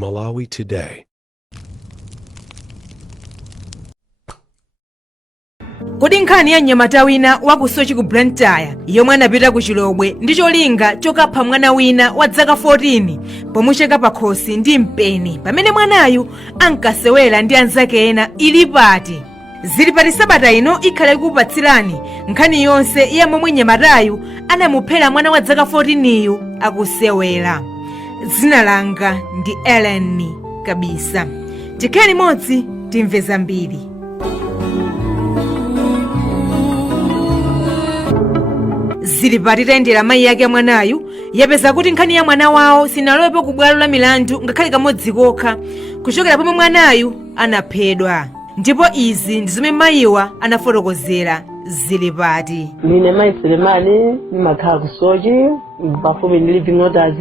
Malawi Today. Kodi nkhani ya mnyamata wina wakusochi ku Blantyre yomwe anapita ku Chilobwe ndi cholinga chokapha mwana wina wa zaka 14 pomucheka pakhosi ndi mpeni pamene mwanayu ankasewera ndi anzake ena ili pati. Zili pati sabata ino ikhala ikupatsirani nkhani yonse ya momwe mnyamatayu anamuphera mwana wa zaka 14yu akusewera. Dzina langa ndi Ellen Kabisa. Tikhale limodzi timve zambiri. Zili pati tayendera mayi yake mwanayu yapeza kuti nkhani ya mwana wawo sinalowepo ku bwalo la milandu ngakhale kamodzi kokha kuchokera pomwe mwanayu anaphedwa. Ndipo izi ndi zomwe mayiwa anafotokozera zili pati. Ndine mayi Selemani ndimakhala kusochi pafupi ndi living orders.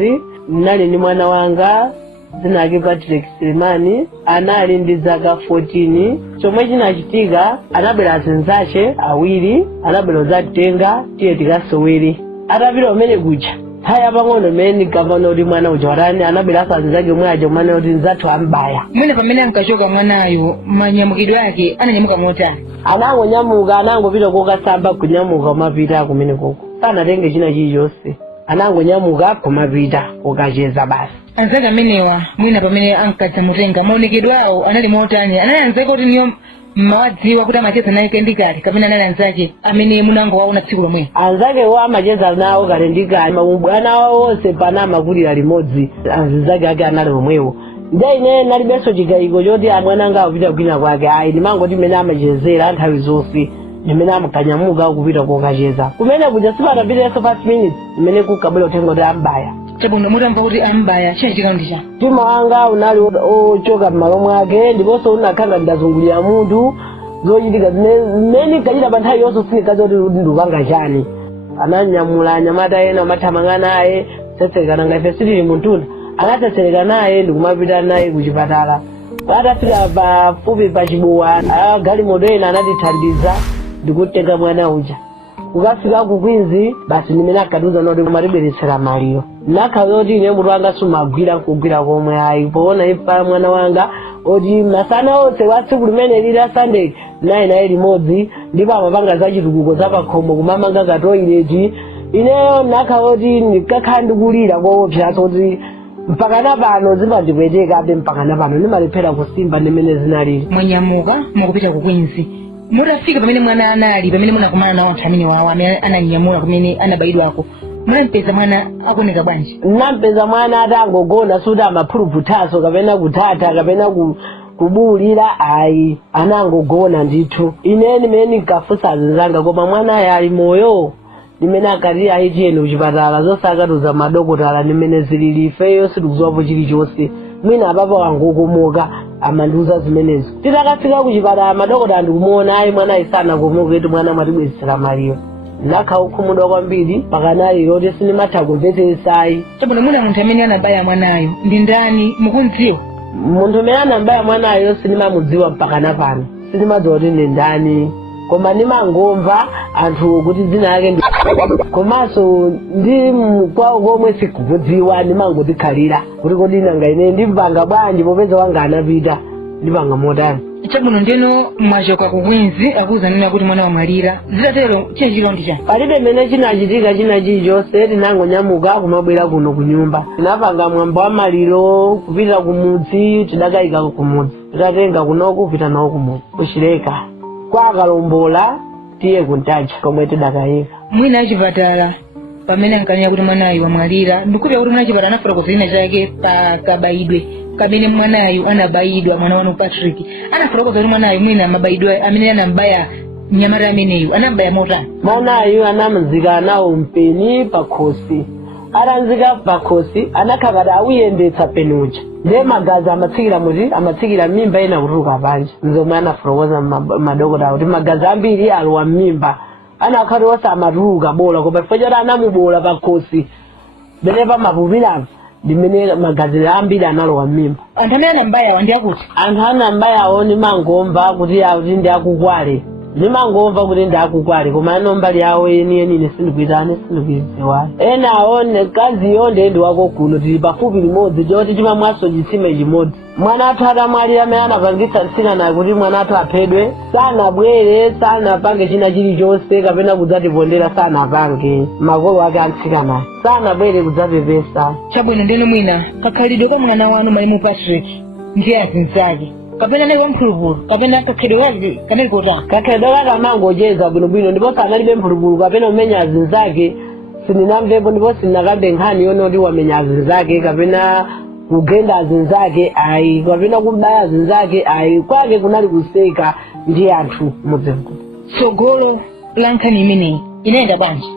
Nali ndi mwana wanga dzina lake Patrick Selemani anali ndi zaka 14. Chomwe chinachitika anabwera azinzache awiri anabwera zatenga tiye tikasewere. Atapita umene kuja haya pang'ono mene gavana kuti mwana uja warani anabwera azinzake omwe aja mwana kuti nzathu ambaya. Mwene pamene ankachoka mwanayo manyamukidwe yake ananyamuka motani? Anangonyamuka anangopita kokasamba kunyamuka kumapita kumene koko sanatenge china chilichonse. Anangonyamuka kumapita kokacheza basi. Anzake amenewa mwina pamene ankadzamutenga maonekedwe awo anali motani? Anali anzake kuti niyo mmawadziwa kuti amacheza naye kendikali kapena anali anzake amene munangowaona tsiku lomwe? Anzake wo amacheza nawo kale ndikali mabwana awo onse pana amakulira limodzi anzake ake anali omwewo. Nde ine nalibenso chigayiko choti amwana anga akupita kwina kwake ayi ndimangoti mmene amachezera nthawi zonse ndimene amakanyamuka kupita kokacheza kumene kuja sipatapiteso 5 minutes mmene kukabwera uthenga kuti ambaya. Chabwino mutamva kuti ambaya chinachitika ndicha? Mtima wanga unali ochoka m'malo mwake ndiponso unakhanga ndazungulira munthu zochitika zimene kachita pa nthawi yonse sindikazi kuti ndikupanga chani. Ananyamula anyamata ena amathamanga naye tsetserekana ngaife sitili muntunda anatsetsereka naye ndikumapita naye kuchipatala. Atafika pafupi pa Chibuwa galimoto ena anatithandiza ndikutenga mwana uja kukafika ku Kwinzi basi ndimene akatiuza noti kumatibweretsera maliro. Nakhawe kuti ine mutu wanga sumagwira nkugwira komwe ayi poona ifa mwana wanga oti masana onse wa tsiku limene lili la Sunday naye limodzi ndipo amapanga zachitukuko zapakhomo kumamanga katoileti. Ineyo nakhawe kuti ndikakhala ndikulira koopsa kuti mpaka napano zimandipweteka abe mpaka napano ndimalephera kusimba ndimene zinalili. Mwanyamuka mukupita ku Kwinzi mutafika pamene mwana anali pamene munakumana nawo anthu amene wawo amene ananyamula kumene anabayidwako munampeza mwana akuoneka bwanji? Nampeza mwana atangogona suti amaphuluputaso kapena kuthatha kapena kubulira ayi anangogona ndithu. Ine ndimene ndinkafunsa azinzanga koma mwana ali moyo ndimene akati ayichiyeni kuchipatala zonse akatuza madokotala ndimene zilili ifeyo sitikudziwapo chilichonse mwina apapo wangokomoka amandiuza zimenezo. Titakafika kuchipatala madokotala ndikumuona ayi mwana isana komoka eti mwana mwatibwezesera maliro. Nakha ukhumudwa kwambiri pakanali loti sindimatha kumvetsetsa ayi. Chabwino muna munthu amene anabaya mwanayo ndi ndani mukundziwa? Munthu amene anabaya mwanayo sindimamudziwa mpaka napano sindimadziwa kuti ndi ndani koma ndimangomva anthu kuti dzina lake ndi komanso ndi kwawo komwe sikukudziwa ndimangotikhalira kuti kodi nanga ine ndimpanga bwanji popeza wanga anapita ndipanga motani. Chabwino ndeno mwachoka ku Kwinzi akuwuzanena kuti mwana wamwalira zitatero chinachiro ndicha? Palibe mmene chinachitika china chilichonse tinangonyamuka kumabwera kuno ku nyumba. Tinapanga mwambo wa maliro kupita kumudzi tidakayika kumudzi titatenga kunoku kupita nawo kumudzi kuchileka kwa akalombola tiye kuntacha komwe tidakayika. Mwina achipatala pamene ankanena kuti mwanayu wamwalira ndikupya kuti mwana chipatala anafotokoza china chake pa kabayidwe kamene mwanayu anabayidwa mwana wanu Patrick anafotokoza kuti mwanayu mwina mabayidwe amene anambaya mnyamata ameneyu anambaya motani? Mwanayu anamzika nawo mpeni pakhosi. Atanzika pakhosi anakhakati awuyendetsa penuja ndiye magazi amatsikira muti amatsikira mimba ena kutuluka panja nzomwe anafotokoza madokotala kuti magazi ambiri alowa mmimba anakhati wose amatuluka bola koma chifukwa choti anamubola pakhosi bene pamapupirapo ndimene magazi ambiri analowa mmimba. Anthu amene anambayawo ndi akuti? Anthu anambayawo ndimangomva kuti ndi akukwale ndimangomva kuti ndakukwale koma ano mbali yawo yeniyeni sindikuitane sindikuiziwa ena aone kaziyo ndi wako kuno tili pafupi limodzi choti chimamwaso chitsime chimodzi. Mwana athu atamwalira amene anapangitsa mtsikana kuti mwana athu aphedwe sanabwere sanapange china chilichonse kapena kudzatipondera sanapange makolo ake amtsikana sanabwere kudzapepesa. Chabwino ndeno mwina kakhalidwe ka mwana wanu Malemu Patrick ndiye azinzake kapena naye wamphulupulu kapena kakhalidwe kake kanali kotani? Kakhalidwe kake amangocheza bwinobwino ndipo sanalibe mphulupulu kapena umenya azinzake sininamvepo ndipo sinakambe nkhani yonoti wamenya azinzake kapena kugenda azinzake ayi kapena kubaya azinzake ayi kwake kunali kuseka ndi anthu mudziko. Tsogolo la nkhani imeneyi inayenda bwanji?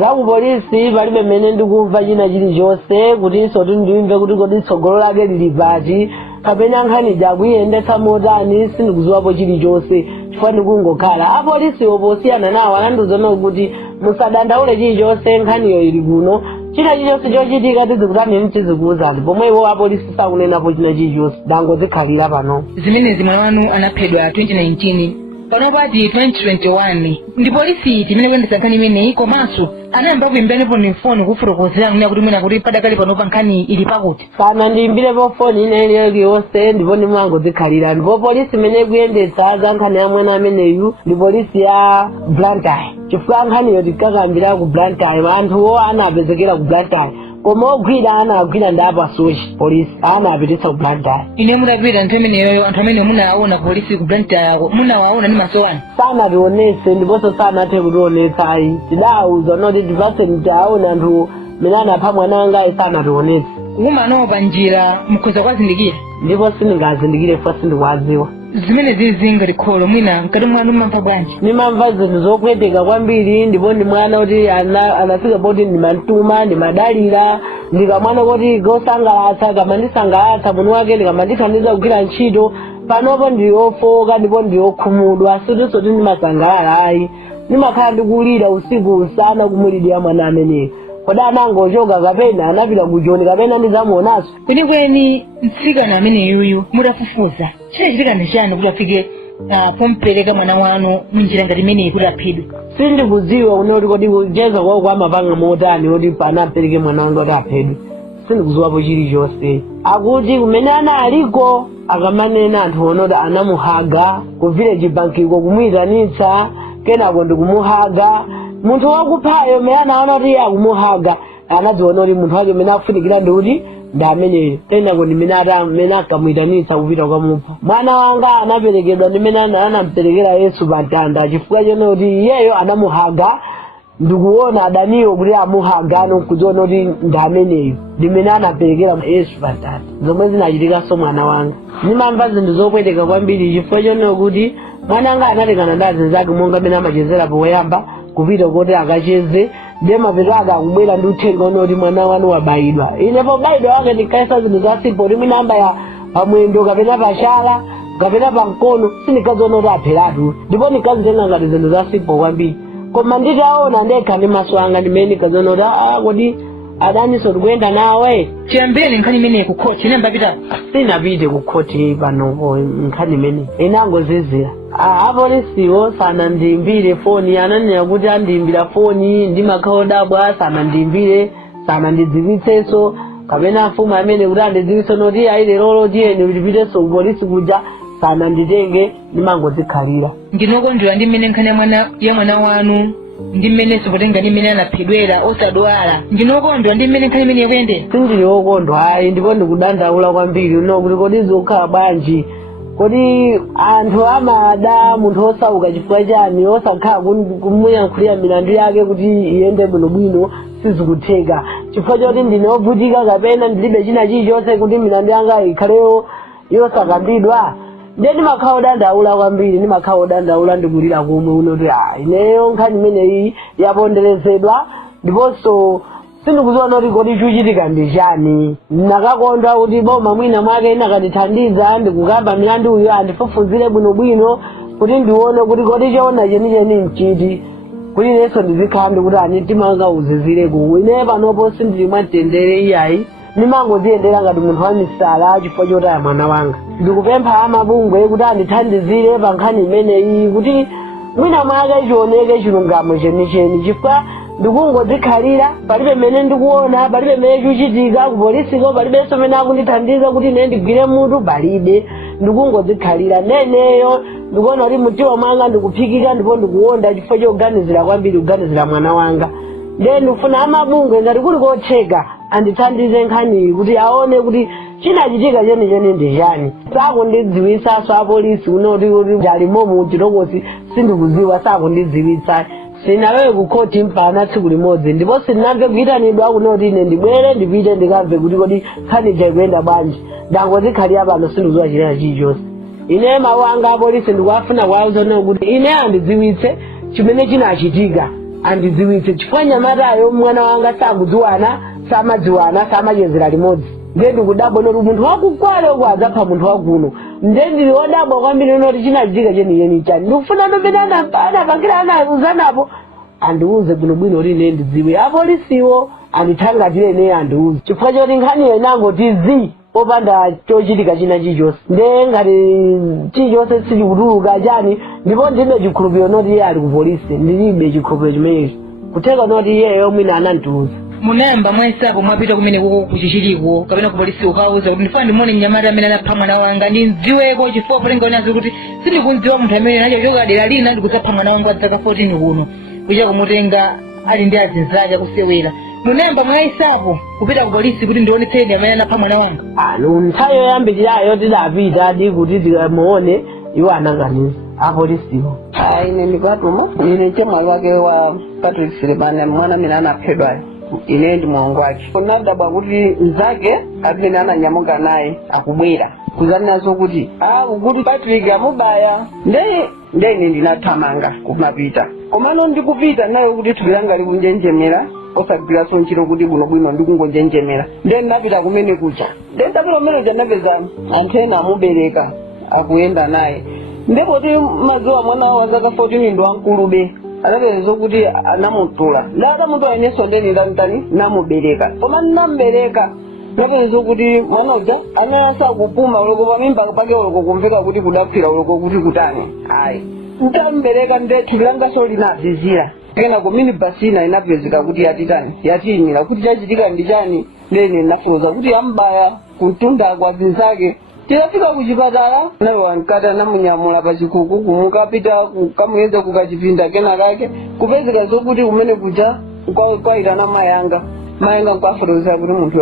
Za ku polisi palibe mmene ndikumva china chilichonse kutinso ndimve kuti kodi tsogolo lake lili pati kapena nkhani jakuyendetsa motani sindikuziwapo chilichonse chifukwa ndikungokhala apolisiwo posiyana nawo anandiuza kuti musadandaule chilichonse nkhaniyo ili kuno china chilichonse chochitika tizikutani tizikuwuzani pomwe iwo apolisi sakunenapo china chilichonse dangozikhalira pano. Zimenezi mwana wanu anaphedwa 2019 pano pati 2021 ndi polisi timene kuyendetsa nkhani imeneyi komanso anayamba kuimbirepo ni foni kufotokozera kunena kuti mwina kuti padakali pano pa nkhani ili pakuti sana ndiyimbirepo foni ina iliyonse ndipo ndimangozikhalira ndipo polisi imene ikuyendetsa za nkhani ya mwana ameneyu ndi polisi ya Blantyre chifukwa nkhaniyo tikakambira ku Blantyre anthuwo anapezekera ku Blantyre koma ogwira anagwira ndapa sochi polisi anapititsa ku Blantyre. Ine mudapita nthawi imeneyo anthu amene munawaona polisi ku Blantyre munawaona ndi maso anu? Sanationetse ndiponso sanathe kutionetsa ayi tidawuza noti tipase mtaona anthu mene anapha mwana wanga ayi sanationetse. Kumano pa njira mukhoza kwazindikira? Ndipo sindingazindikire fwa sindikuwadziwa. Zimene zizinga likholo mwina mkati mwanu mmamva bwanji? Nimamva zinthu zopweteka kwambiri ndipo ndi mwana kuti anafika poti ndimantuma ndimadalira ndikamwana kuti kosangalatsa kamandisangalatsa munthu wake ndikamandithandiza kugwira ntchito panopo ndiyofoka ndipo ndiyokhumudwa sitinso ndimasangalala ayi ndimakhala ndikulira usiku usana kumulidira mwana ameneyo kodi anangochoka kapena anapita kujoni kapena ndizamuonanso. Kwenikweni mtsikana ameneyuyu mutafufuza chinachitika ndi chani kuti afike pompereka mwana wanu munjira ngati imeneyi kuti aphedwe? Sindikudziwa kunoti kodi kucheza kwawo kwamapanga motani kuti panapereke mwana wanga kuti aphedwe sindikudziwapo chilichonse. Akuti kumene analiko akamanena anthu onoti anamuhaga ku village bankiko kumuyitanitsa kenako ndikumuhaga munthu wakuphayo mene anaona kuti akumuhaga anadziona kuti munthu wake mene akufunikira ndi kuti ndi ameneyo kenako ndi mene akamuyitanitsa kupita kwamupha. Mwana wanga anaperekedwa ndi mene anamuperekera Yesu pantanda chifukwa chone kuti iyeyo anamuhaga ndikuona adaniwo kuti amuhaga nokudziona kuti ndi ameneyo ndi mene anaperekera Yesu pantanda zomwe zinachitikanso mwana wanga. Ndimamva zinthu zopweteka kwambiri chifukwa chone kuti mwana wanga analekana ndi azinzake monga mene amachezera poyamba kupita kuti akacheze ndiye mapeto ake akubwera ndi uthenga unoti mwana wanu wabayidwa. Ine pobayidwa wake ndikaisa zinthu za simple kuti mwina amba ya pamwendo kapena pachala kapena pamkono sindikaziona kuti apheratu ndipo ndikazitenga ngati zinthu za simple kwambiri koma nditaona ndekha ndi maso anga ndimene ndikaziona kuti kodi adaniso tikuyenda nawe. Chiyambireni nkhani imeneyi ku khoti inayamba pita? Sinapite ku khoti panopo nkhani imeneyi inangozizira. Apolisiwo sanandiyimbire foni ananena kuti andiyimbira foni ndimakhaodabwa sanandiyimbire sanandidziwitsenso kapena afumu amene kuti andidziwitse noti ayi lero tiyeni tipitenso ku polisi kuja sananditenge ndimangozikhalira. Ndinokondwera ndi mmene nkhani ya mwana wanu ndi mmene sikutenga ndi mmene anaphedwera osadwala ndinokondwa ndi mmene nkhani imene yakuyendera? Sindili wokondwa ayi ndipo ndikudandaula kwambiri kuti kodi zikukhala bwanji kodi anthu amada munthu osauka chifukwa chani osakhala kumuyankhulira milandu yake kuti iyende bwinobwino sizikutheka chifukwa choti ndine wovutika kapena ndilibe china chilichonse kuti milandu yanga ikhaleyo yosakambidwa. Ndiye ndimakhala odandaula kwambiri ndimakhala odandaula ndikulira komwe unoti ineyo nkhani imeneyi yaponderezedwa ndiponso sindikuziona kuti kodi chikuchitika ndi chani. Ndinakakondwa kuti boma mwina mwake inakandithandiza ndikukamba milandu uyo andifufuzire bwinobwino kuti ndione kuti kodi choona chenicheni nchiti kuti inenso ndizikhala ndikuti anitima wanga uzizireko. Ine panopo sindili mwamtendere iyayi ndimangoziyendera ngati munthu wa misala chifukwa chotaya mwana wanga. Ndikupempha amabungwe kuti andithandizire pa nkhani imeneyi kuti mwina mwake chioneke chilungamo chenicheni chifukwa ndikungodzikhalira palibe mmene ndikuona palibe mmene chikuchitika ku polisiko palibenso mmene akundithandiza kuti ine ndigwire munthu palibe ndikungodzikhalira neneyo ndikuona kuti mtima mwanga ndikuphikika ndipo ndikuwonda chifukwa choganizira kwambiri kuganizira mwana wanga ndiye ndikufuna amabungwe ngati kuli kotheka andithandize nkhaniyi kuti aone kuti chinachitika chenicheni ndi chani sakundidziwitsanso apolisi kuti alimo muchitokosi sindikudziwa sakundidziwitsa sinawewe kukhoti mpaka tsiku limodzi ndipo sindinamve kuyitanidwa kuti ine ndibwere ndipite ndikamve kuti kodi nkhani ikuyenda bwanji ndangodzikhalira pano sindikudziwa china chilichonse ine mawu anga apolisi ndikuwafuna kuwauza kuti ine andidziwitse chimene chinachitika andidziwitse chifukwa nyamatayo mwana wanga sakudziwana samadziwana samachezera limodzi ndiye ndikudabwa kuti munthu wakukwale adzapha munthu wakuno ndiye ndili wodabwa kwambiri kuti chinachitika chenicheni chani ndikufuna ndomene anapangira anazanapo andiuze bwinobwino kuti ine ndidziwe apolisiwo andithangatire ine andiuze chifukwa choti nkhaniyo inangoti popanda chochitika china chilichonse ndiye ngati chilichonse sichikutuluka chani ndipo ndilibe chikhulupiriro kuti iye ali ku polisi ndilibe chikhulupiriro chimenechi kutheka kuti iyeyo mwina anandiuza munayamba mwayesapo mwapita kumene kuchichiliko kapena ku polisi ukauza kuti ndifuna ndimone mnyamata amene anapha mwana wanga ndidziweko chifukwa palinga unazi kuti sindikundziwa munthu amene anachoka dera lina ndikudzapha mwana wanga wadzaka 14 kuno kuja kumutenga ali ndi azinzake akusewera munayamba mwayesapo kupita ku polisi kuti ndionetseni amene anapha mwana wanga nthawi yoyambirirayo tidapita kuti tikamuone iwo ananganiza apolisiwo ine ndikatuma ine chemwali wake wa Patrick Selemani mwana amene anaphedwayo ine ndi mlongo wake kunadabwa kuti mzake amene ananyamuka naye akubwera kuzaninazo kuti kuti Patrick amubaya ndiye ine ndinathamanga kumapita komano ndikupita nayo kuti thupi langa likunjenjemera osagwiraso ntchito kuti bwinobwino ndikungonjenjemera ndiye ndinapita kumene kucha ndiye ndapita kumene kucha ndapeza anthu ena amubereka akuyenda naye ndipo kuti madziwa mwana wa zaka 14 ndi wamkulube anapeza kuti anamutula ndatamutula ineso ndeni ndani namubereka koma ndinambereka napeza kuti mwana uja anayasa kupuma uloko pamimba pake uloko kumveka kuti kudaphira uloko kuti kutani ntambereka ndethu langaso linazizira kena kumini basina inapezeka kuti yatiyimira kuti chachitika ndi chani ndene nafuza kuti ambaya kuntunda kwa zinzake tikafika kuchipatala nawe wankata namunyamula pachikuku kumukapita kamuyeza kukachipinda kena kake kupezeka zokuti kumene kuja kwaitana mayanga nkwaforoza kuti munthu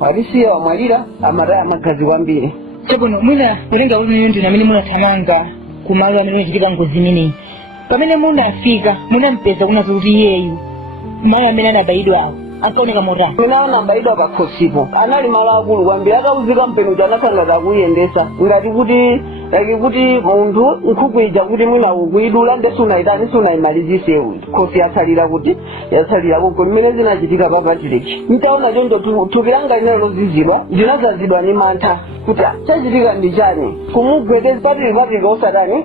walisiya wamwalira amataya magazi kwambiri chabono mwina kulenga uliyo ndi amene munathamanga kumalo amene unachitika ngozi imeneyi pamene munafika munampeza kunazo kuti iyeyu mayi amene anabayidwa akaoneka motani mina anabayidwa pakhosipo anali malo akulu kwambiri akauzika mpeni kuti anakhangata akuyendesa ngati kuti munthu nkhuku ija kuti mwina ukuyidula nde sunayimalizise khosi yatsalira koko mmene zinachitika papatileki ntaona choncho thupi langa linalo lozizidwa ndinazazidwa ni mantha kuti chachitika ndi chani kumugwedeza patilipatili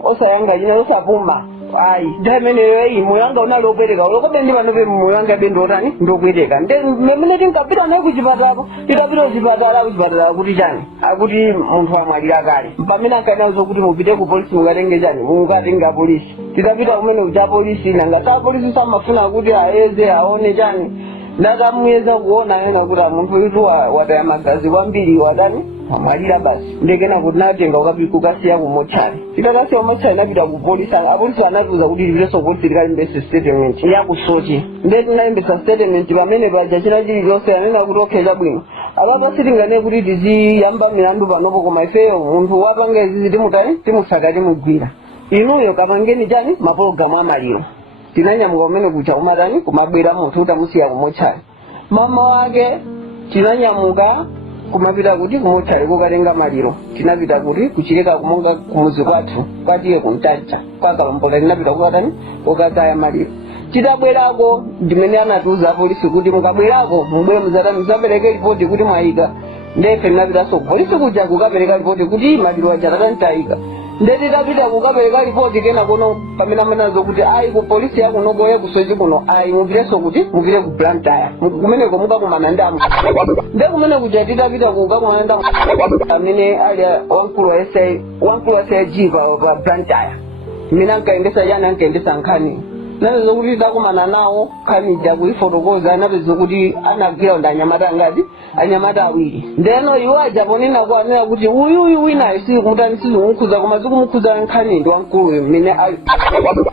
osayanga china osapuma ndameneyo moyo wanga unali opweteka ulokobe ndi panope moyo wanga bendotani ndopweteka mmene tinkapita naye kuchipatalapo tikapita kuchipatala kuti chani akuti munthu amwalira kale pamene ankanazo kuti mupite ku polisi mukatenge chani mukatenge apolisi tikapita kumene kucha polisi nangati apolisi samafuna kuti ayeze aone chani ndakamuyeza kuona ena kuti munthu uyu wataya magazi kwambiri wadani amwalira basi ndekena kuti natenga ukasiya kumochari titakasiya kumochari napita ku polisi apolisi anatiuza kuti lipireso polisi likalimbese statement yakusoti ndetinaimbesa statement pamene paja china chilichonse anena kuti okhecha bwino apapa sitingane kuti tiziyamba milandu panopo koma ifeyo munthu wapanga izizi timutsaka timugwira inuyo kapangeni chani mapologalamu amaliro tinanyamuka kumene kucha kumabwera munthu utamusiya kumochari mama wake tinanyamuka kumapita kuti kumochari kukatenga maliro tinapita kuti kuchileka kumonga kumuzi kwathu kwatiye kuntacha kwakalombola tinapita kukataya maliro titabwerako ndimene anatiuza polisi kuti mukabwerako mubwere muzapereke ripoti kuti mwayika ndefe tinapitaso polisi kuja kukapereka ripoti kuti maliro aja tatantayika ndetitapita kukapereka ripoti kena kuno pamene amenazo kuti ku polisi yakunogoye kusochi kuno mupireso kuti mupite ku Blantyre kumeneko mukakumana ndamu kumene kuja titapita kukakumana ndamu amene ali wankulu wa SIG pa Blantyre mina ankaendesa chani ankaendesa nkhani napeza kuti takumana nawo nkhani ija kuifotokoza napeza kuti anagwira ndi anyamata angati anyamata awiri ndeno iwo aja ponena kuanena kuti uyu winayo sikumutani sizikumukhudza koma zikumukhuza nkhani ndi wamkuluyo mmene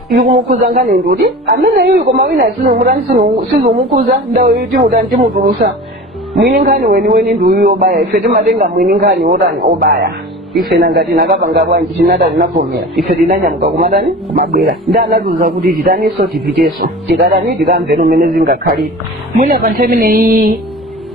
ikumukhuza nkhani ndi kuti amene iwi koma winayo sizikumutani sizikumukhudza ndawo timutani timutulusa mwini nkhani weniweni ndi uyu obaya ife timatenga mwini nkhani wotani obaya ife nangati nakapanga bwanji tinata tinavomera ife tinanyamuka kumatani kumabwera ndi anatiuza kuti titaniso tipiteso tikatani tikamvera umene zingakhalire mwina pa nthawi imeneyi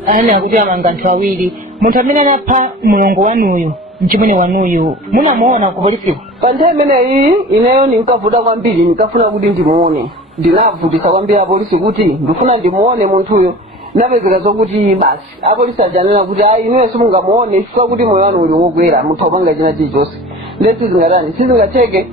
ana akuti amanga anthu awiri munthu amene anapha mlongo wanuyu mchimwene wanuyu munamuona ku polisiko pa nthawi imeneyi ineyo ninkavuta kwambiri ninkafuna kuti ndimuone ndinavutisa kwambiri apolisi kuti ndifuna ndimuone munthuyo napezeka zokuti basi apolisi ajanena kuti ayi inuyo simungamuone chifukwa kuti moyo wanu uli wogwera muthu apanga china chilichonse nde sizingatani sizingatheke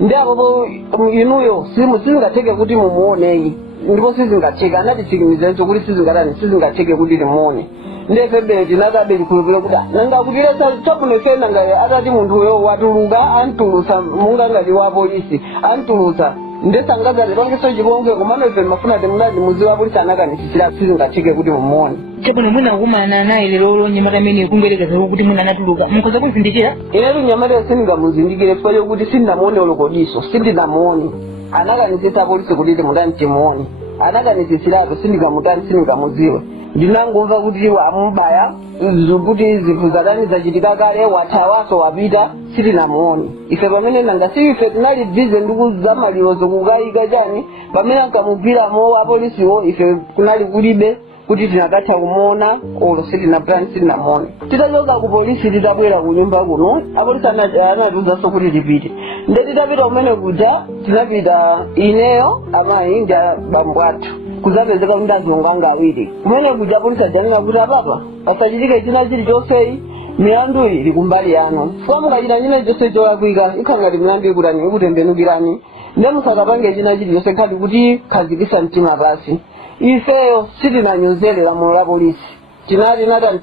ndi apopo inuyo sizingatheke kuti mumuoneyi ndipo sizingatheke anatichikimizenso kuti sizingatani sizingatheke kuti timuone ndefebe tinakabe likhulupira kuti nangakutilesa chapunefe nanga atati munthuyo watuluka antulusa mungangati wa polisi antulusa ndesangazale pangeso chipongwe komano ife mafuna temuladi muzi wa polisi anakanisisira sizingatheke kuti mumuone chapuno mwina kumana naye lero nyamata amene kungelekeza kuti mwina anatuluka mukhoza kumuzindikira inetu nyamata sindingamuzindikire chifukwa chokuti sindinamuone olokodiso sindinamuone anakanisisa polisi kuti timutani timuone anakanisisirato sindingamutani sindingamuziwe ndinangomva kuti amubaya kuti zinthu zatani zachitika kale wathawaso wapita sitinamuone ife pamene nanga si ife tinali bize ndikuzamalirozo kukayika chani pamene ankamugwiramo apolisiwo ife kunali kulibe kuti tinakatha kumuona olo sitinaputani sitinamuone titachoka ku polisi titabwera ku nyumba kuno apolisi anatiuzanso kuti tipite nde titapita kumene kuja tinapita ineyo amayi ndi abambo athu kuzapezeka kuti ndazonga anga awiri kumene kuja polisi ajanena kuti apapa pasachitike china chilichonseyi milandu ili kumbali yanu fika mukachita china chilichonse cholakwika ikhangati milandu ikutani ikutembenukirani nde musakapange china chilichonse nkhati kuti khazikisa mtima pasi ifeyo sitinanyozere lamulo la polisi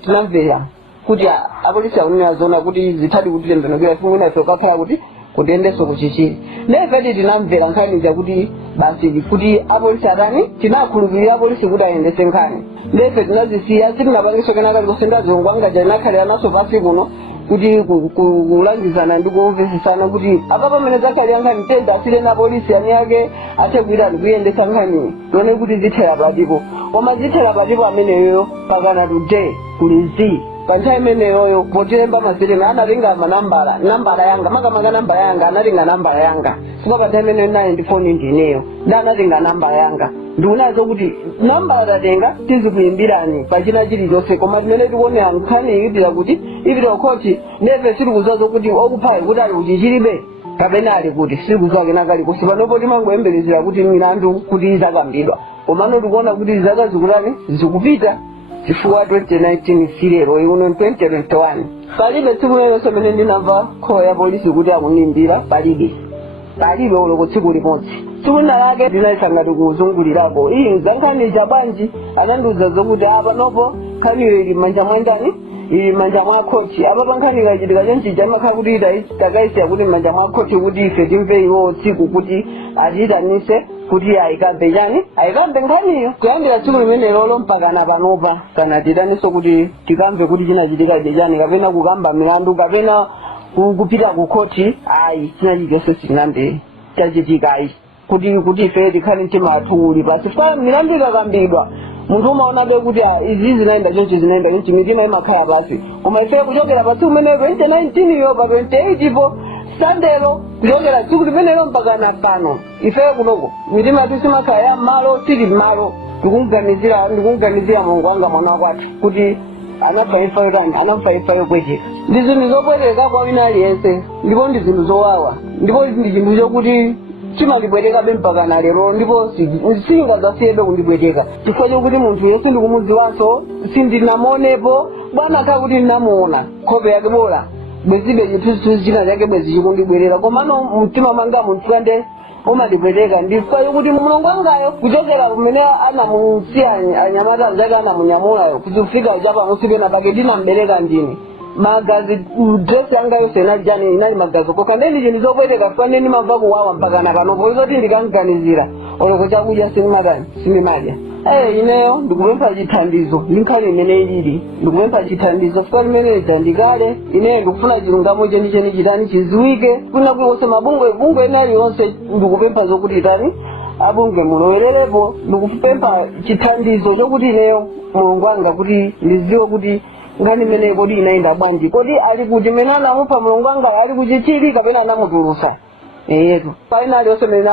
tinamvera kuti apolisi akunena zona kuti zithati kuti tembenukira funguna ife kakhala kuti kutiendeso kuchichiri nefeti tinamvera nkhani jakuti basi kuti apolisi atani tinakhulupirira apolisi kuti ayendese nkhani ndefe tinazisiya sitinapangiso kenaka likosendazongwanga janakhalira naso pasi kuno kuti kulangizana ndi kumvesesana kuti apa pamene zakhalira nkhani tenda asire na polisi ani yake athe kuitani kuyendesa nkhaniyi tione kuti zithera patipo koma zithera patipo ameneyoyo pakana today kulizi panthawi imeneyoyo potilemba masitena anatenga nambala yanga makamaka nambala yanga anatenga nambala yanga sika panthawi imeneyo naye ndifoni ndineyo nda anatenga nambala yanga ndikunazo kuti nambala tatenga tizikuyimbirani pachina chilichonse koma timene tikuonera nkhani iyipira kuti ipita ukhoti ndefe sitikuzazo kuti okuphayi kuti ali kuti chilibe kapena ali kuti sitikuzawa kenakali kusi panopo timangoyemberezera kuti milandu kuti izakambidwa komano tikuona kuti zaka zikulani zikupita chifukwa 2019 silero iuno 2021 palibe tsiku lililonse mene ndinamva khola ya polisi kuti akunimbira palibe uloko tsiku limodzi tsiku lina lake ndinayisangati kuzungulirako iyi zankhani chabwanji anandiuza zokuti apa nopo nkhaniyo ili manja mwandani ili manja mwa khoti apa pa nkhani kachitika chonchija makhala kuti takayisiya kuti manja mwa khoti kuti ife timve iwo tsiku kuti atiyitanise kuti ayikambe chani ayikambe nkhaniyo kuyambira tsiku limene lolo mpaka na panopa kana titaniso kuti tikamve kuti chinachitika chani kapena kukamba milandu kapena kupita ku khoti ayi china chilichonse chinambe chachitika ayi kuti ife tikhale mtima wathu uli pasi fa milandu ikakambidwa munthu umaonabe kuti izi zinaenda chonchi zinaenda chonchi mitima imakhala pasi koma ife kuchokera pa tsiku limene 2019 iyo pa 28 po sandelo kuchokera tsiku limenelo mpaka na pano ife kunoko mitima yathu simakhala ya malo tili mmalo ndikuganizira Mulungu wanga mwana wakwathu kuti anafa ifa yopweteka ndi zinthu zopweteka kwa wina aliyense ndipo ndi zinthu zowawa ndipo ndi chinthu chokuti chimalipwetekabe mpaka na lero ndipo singazasiyebe kundipweteka chifukwa chokuti munthu yesu ndikumudziwanso sindinamuonepo bwana akhala kuti ndinamuona nkhope yake bola bwezibe chithunzithunzi china chake bwezi chikundibwerera komano mtima mwanga munthu kande umandipweteka ndifukwa chokuti Mulungu wangayo kuchokera kumene anamusiya anyamata zake anamunyamulayo kuzifika chapa musipe na pake ndinambereka ndine magazi dress yanga yose inali inali magazi koka ndeni je ndizopweteka fane ni mava kuwawa mpaka na pano pozoti ndikanganizira oloko chakudya sinimadya ineyo ndikupempha chithandizo linkhale imene ilili ndikupempha chithandizo fuka limene ndikale ineyo ndikufuna chilungamo chenicheni chitani chiziwike kuna kuliwonse bungwe enali yonse ndikupempha zokuti itani abunge mulowererepo ndikupempha chithandizo chokuti ineyo mulungu wanga kuti ndiziwe kuti nkhani imene kodi inaenda bwanji kodi ali kuti mene anamupa mulungu wanga ali kuchichiri kapena anamutulusa yetu painali yonse mene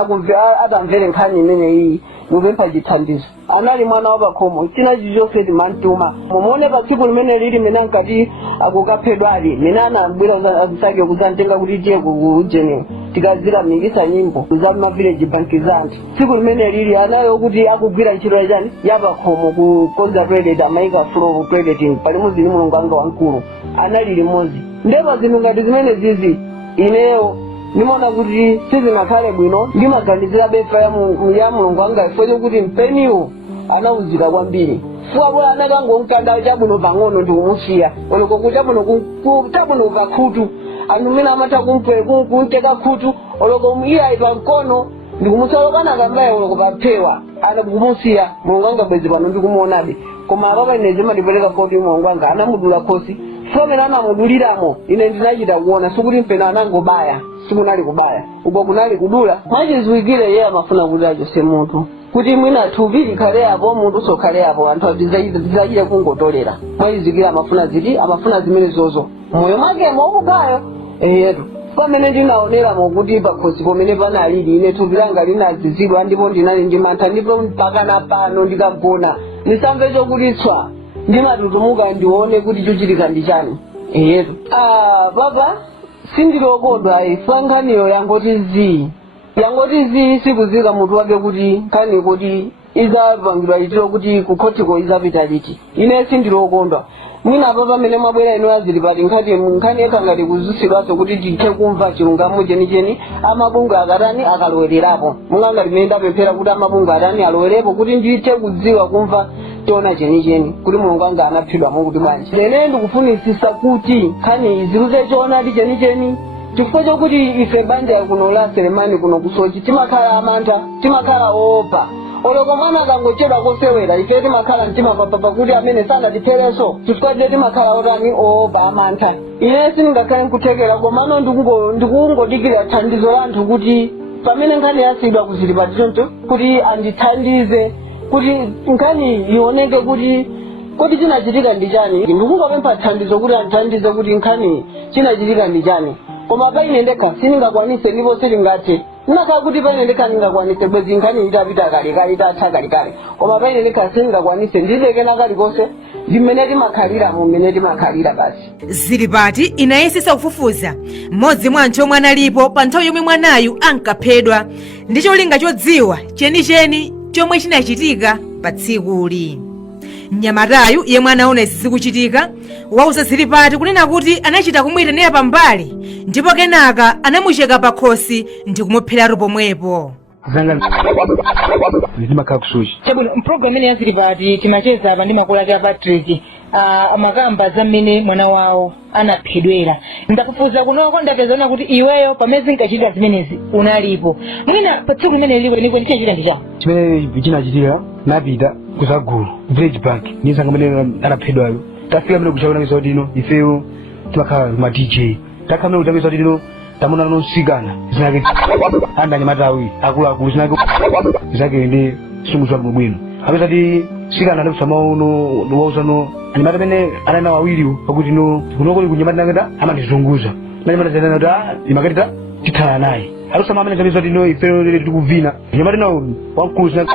atamvere nkhani imene iyi ndikupempha chithandizo anali mwana wa pakhomo china chichonse timantuma mumone pa tsiku limene lili mene ankati akukaphedwali mene anabwera azisake kuzantenga kuti tiye kujenera tikazira mikisa nyimbo za mavillage bank zanthu tsiku limene lili anayo kuti akugwira ntchito chani yapakhomo kukonza toilet amaika floor toilet palimodzi ndi mulungu wanga wamkulu anali limodzi ndipo zinthu ngati zimene zizi ineyo nimaona kuti sizingakhale bwino ndimaganizira befa ya mulungu wanga ifo chokuti mpeniwo anauzika kwambiri fuka bora anakangomkanda chabwino pang'ono ndikumusiya oloko kuchabwino kakhutu anthu mene amatha kunteka khutu oloko iye ayipa mkono ndikumusaloka kambaye oloko paphewa anakumusiya mulungu wanga bwezi pano ndikumuonabe koma apapa ine zimandipereka foti mulungu wanga anamudula khosi fuka mene anamuduliramo ine ndinachita kuona sikuti mpena anangobaya sikunali kubaya uko kunali kudula mwachiziwikire iye amafuna kuti achose munthu kuti mwina thupi likhale apo munthu sokhale apo anthu tizachite kungotolera mwachiziwikire amafuna zimene zozo moyo mwakemo ukugayo yetu pamene ndinaoneramo kuti pakhosi pomene panalili ine thupi langa linazizidwa ndipo ndinali ndimantha ndipo mpaka na pano ndikagona ndisamve chokuti tswa ndimatutumuka ndione kuti chochitika ndi chani yetu baba sindilokondwa ifa nkhaniyo yangoti zii sikuzika munthu wake kuti nkhani kuti izapangidwa itiro kuti kukhotiko izapita liti ine sindilokondwa mwina apa pamene mwabwera ino azili pati nkhani yakangati kuzusidwaso kuti tithe kumva chilungamo chenicheni amabungwe akatani akalowererapo mungangati mene ndapemphera kuti amabungwe atani alowerepo kuti ndithe kudziwa kumva tiona chenicheni kuti mulungu wanga anaphedwamo kuti bwanji lene ndikufunisisa kuti nkhani iziruze choonadi chenicheni chifukwa chokuti ife banja kuno la Selemani kuno kusochi timakhala amantha timakhala oopa oloko mwana akangochedwa kosewera ife timakhala mtima papapa kuti amene sanatiphereso chifukwa tile timakhala otani oopa amantha ine sindingakhale nkuthekera komano ndikungodikira thandizo la anthu kuti pamene nkhani yasidwa kuzilipa choncho kuti andithandize kuti nkhani ioneke kuti chinachitika ndi chani ndikungopempha thandizo kuti andithandize kuti nkhani chinachitika ndi chani koma paine ndekha sindingakwanise ndipo silingathe ndinakhala kuti paine ndekha ndingakwanise bwezi nkhani itapita kalekale itatha kalekale koma paine ndekha sindingakwanise ndilekena kalikonse ndimene timakhalira basi zili pati inayesesa kufufuza mmodzi mwa anthu omwe analipo pa nthawi yomwe mwanayu ankaphedwa ndi cholinga chodziwa chenicheni chomwe chinachitika pa tsikuli. Mnyamatayu yemwe anaona izi zikuchitika wauza zili pati kunena kuti anachita kumuyitanira pambali ndipo kenaka anamucheka pa khosi ndi kumupheratu pomwepo. Ndimakhala kusuchi chabwino mpulogalamu imene yazili pati timacheza apa ndi makolo ake a Patrick amakamba za mmene mwana wawo anaphedwera. Ndakufuza kunoko ndapezana kuti iweyo pamene nkachitira zimenezi unalipo mwina pa tsiku limene lilipo ndiko ndichachita ndi chako chimene chinachitika napita kuzagulu village bank nisanga mmene anaphedwayo tafika mmene kuchaona kuti ino ifeyo timakhala ma DJ takhala mmene kutamisa kuti ino tamona nosikana zinake andanyamata awiri akuluakulu zinake ndi sunguzwa bwino apeza ti sikana ndikusamao nuwausano anyamata amene anana awiriwo pakuti no kunoko kunyamata nangeta amandizunguza nanyamata zanana kuti imakatita tithala naye alusama amene tamisa kuti ino ifeyo tikuvina nyamata nawo wamkulu zinake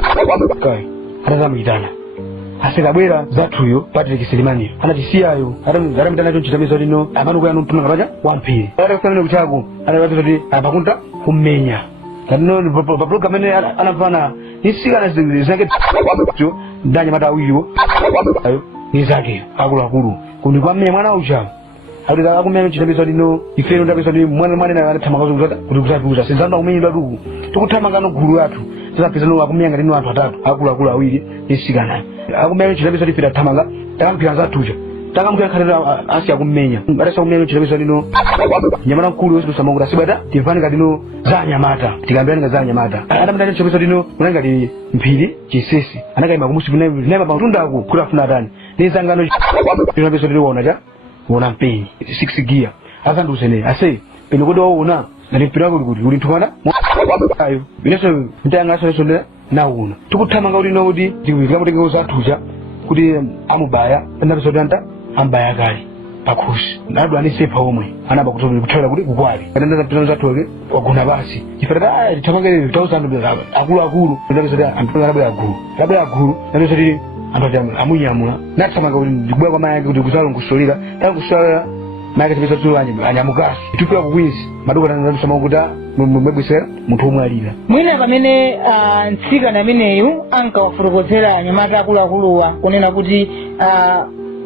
atazamuyitana asekabwera zathuyo Patrick Selemani anatisiyayo atamutana cho chitamisa lino amanuko yanu mpuna kapaja wamphire atakusanene kuchako anatatiza kuti apakunta kummenya katino pa program ene anafana nisikana zinake cho ndanyamata awiriwo ayo nizake akuluakulu kundi kwammenya mwana ucha akuti akumenya chitamisa lino ifeno ndapisa kuti mwana anathamanga kuti kusatuza sinzanda kumenyedwa tuku tikuthamanga no gulu athu tisapeza no akumenya lino anthu atatu akuluakulu awiri nisikana akumenya chitamisa lifira thamanga takamphira zathuja takamukira khalira asiya kummenya atasa kummenya chitebezo lino nyamata mkulu wese tusamanguta sibata tivani katino za nyamata tikambirani za nyamata adamutani chitebezo lino unani kati mphiri chisesi anakaima kumusi vinaipa pautunda ako kuti afuna atani nizangano chitebezo lino waona cha wona mpeni 6 gear asandusene ase pene kodi waona nani mpira kuti ulinthumana ayo bineso mtanga aso nauna tikuthamanga kuti noti tikamutenga zathuja kuti amubaya panapeso danta ambaya kale pakhusi nadu anisepa omwe anaba kuthawira kuti kukwali kanenda zapitano zathuke waguna basi iferata tithamangere tawusanu akulu panapeso kuti anthu labwe agulu napeso kuti anthu amunyamula nathamanga kuti ndikubwera kwa mayi kuti kuzalongosolera tangosolera mayi katepeso tulo anyamukasi itupiwa kukwinzi maduka tanatusamanguta mwebwisera munthu omwe alira mwina pamene mtsikana ameneyu ankawafotokozera anyamata akuluakuluwa kunena kuti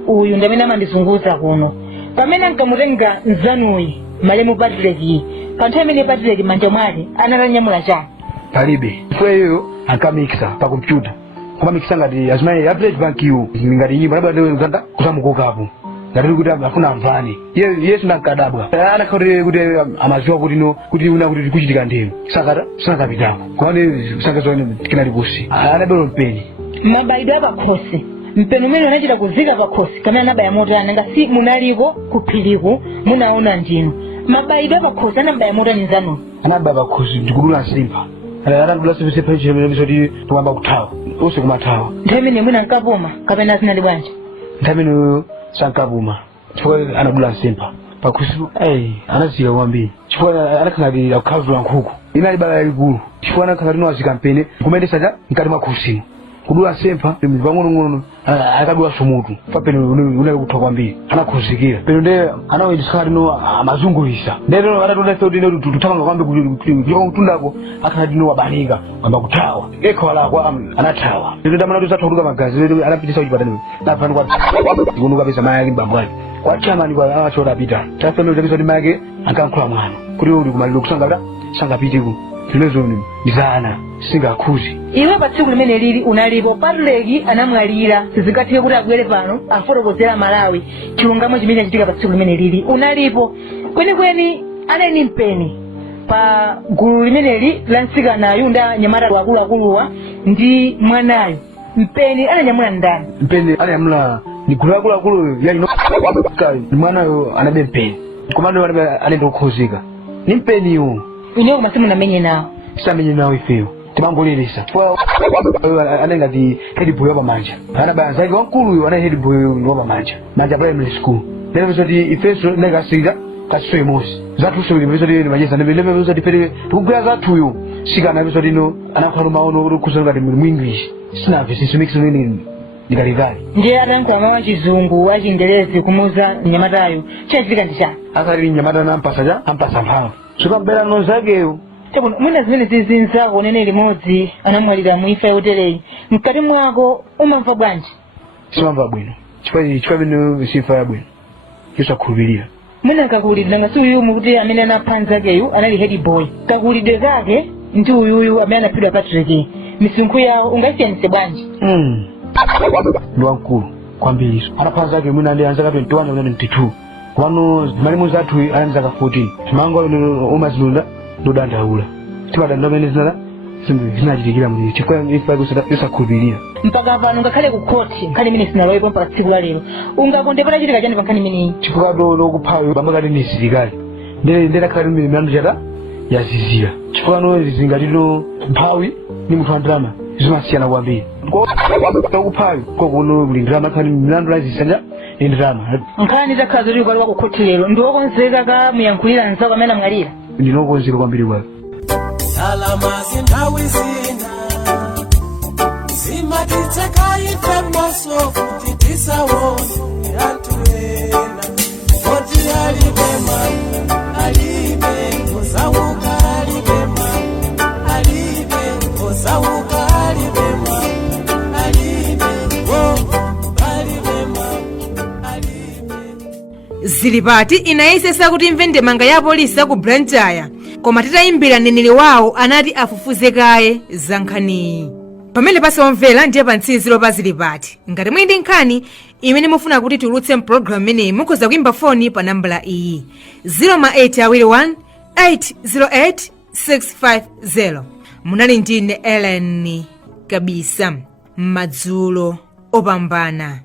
uyu ndamene amandizunguza kuno pamene ankamutenga mzanuyi malemu patileki pa nthawi imene patileki manja mwake anatanyamula chani palibe ifoyeyo ankamikisa pa kompyuta kumamikisa ngati azimayi average bank yu ngati nyimbo labda kusamukokapo ngati kuti afuna amvani yesu nankadabwa anakhauti kuti amaziwa kuti no kuti una kuti kuchitika ndemu sakata sanakapitako kwaone sangazoone tikinali kusi anabelo mpeni mabayidwe apakhosi mpeni umene unachita kuzika pakhosi kamene anabaya motani ngasi munaliko kuphiriku munaona ndinu mabayidwe apakhosi anabaya motani nzanu anabaya pakhosi ndikudula nsimba anadula sepesepa chimene tukamba kuthawa ose kumathawa nthawi imene mwina nkapuma kapena azinali bwanji nthawi imene sankapuma chifukwa anadula nsimba pakusiku anazika kwambiri chifukwa anakhangati akukhavula nkhuku inali bala yalikulu chifukwa anakhangati nowazika mpene kumendesa mkati mwa khusimo kudula nsempa pang'onong'ono akadula sumutu papene unali kutha kwambiri anakhuzikira peno nde anawendisakati no amazungulisa ndero atatondafeutine tuthamanga kwambiri kuti kutundako akhalati no wabanika amba kuthawa ekhawalakwa anathawa peno ndamana kuti zathauluka magazi anapitisa kuchipatani nafanikwa ikunuka pesa maya yake mbambwani kwachamani kwa awachota apita tafemeo tapisa kuti mayake ankankhula mwana kuti uli kumaliro kusangapita sangapitiku zinezo ndizana singakhuzi iwe pa tsiku limene lili unalipo patuleki anamwalira sizikathike kuti abwere pano afotokozera Malawi chilungamo chimene chachitika pa tsiku limene lili unalipo kwenikweni aneni mpeni pa gulu limeneli la mtsikanayu ndi anyamata akuluakuluwa ndi mwanayu mpeni ananyamula ndani mpeni ananyamula ni gulu akuluakulu yalino mwanayo anabe mpeni komando anenda kukhuzika ni mpeniyo ineyo masimu namenye nawo samenye nawo ifeyo timangolelesa anenga ti head boy wapamanja anabaya zake wankulu ana head boy wapamanja manja primary school lero zoti ifeso nekasika kasisoye mosi zathu so ile zoti ni majeza lero zoti pele tukugula zathuyo sikana lero zoti no anakhalo maono kuti kusonga ndi mu English sina vesi mix nini ndikaligali ndiye atanka mama chizungu wachingelezi kumuza nyamatayo chachitika ndicha akali nyamata nampasa ampasa mphavu sikambera no zakeyo Tebu mwina zimene zizinzako nene limodzi anamwalira muifa yotereyi mkati mwako umamva bwanji simamva bwino chifukwa bino sifa yabwino yosakhulupirira mwina kakulidwe ngasi uyumu kuti amene anaphanza keyu anali head boy kakulidwe kake ndi uyuyu amene anaphidwa Patrick misinkhu yawo ungasiyanise bwanji ndi wankulu kwambiriso anaphanza keyu mwina ndi anzaka 21 kapena 22 wano malimo zathu anzaka 14 timango umazilunda ndodandaula timadanda mene zinachitikira muli chifukwa ifa yosakhulupirira mpaka pano ngakhale ku khoti nkhani imene sinaloyepo mpaka tsiku la lero ungakondepo chitika chani pa nkhani imeneyi chifukwa lokuphayo pamakati ni silikali ndendakhala milandu chata yazizira chifukwa no zingatito mphawi ni munthu wa ndalama zimasiyana kwambiri lokuphayo kokuno kuli ndalama khali milandu lazisanja ni ndalama nkhani zakhala zoti ukali wako khoti lero ndiwokonzeka ka muyankhulira nzako amene amwalira ndinokonzeka kwambiri kwake salama zindawi zina zimatitseka ife moso kuti tisawone yatuena koti alibe mawu alibe kozauka alibe mawu alibe kozauka alibe mawu alibe alibe mawu alibe zilipati inayesesa kuti imve ndemanga ya polisi ku Blantyre koma titayimbira mneneri wawo anati afufuze kaye za nkhaniyi pamene pasomvera ndiye pa mtsinziro pazili pati. Ngati muli ndi nkhani imene mufuna kuti tiulutse mpulogalamu imeneyi mukhoza kuimba foni pa nambala iyi 0821 808 650. Munali ndine Ellen Kabisa. Madzulo opambana.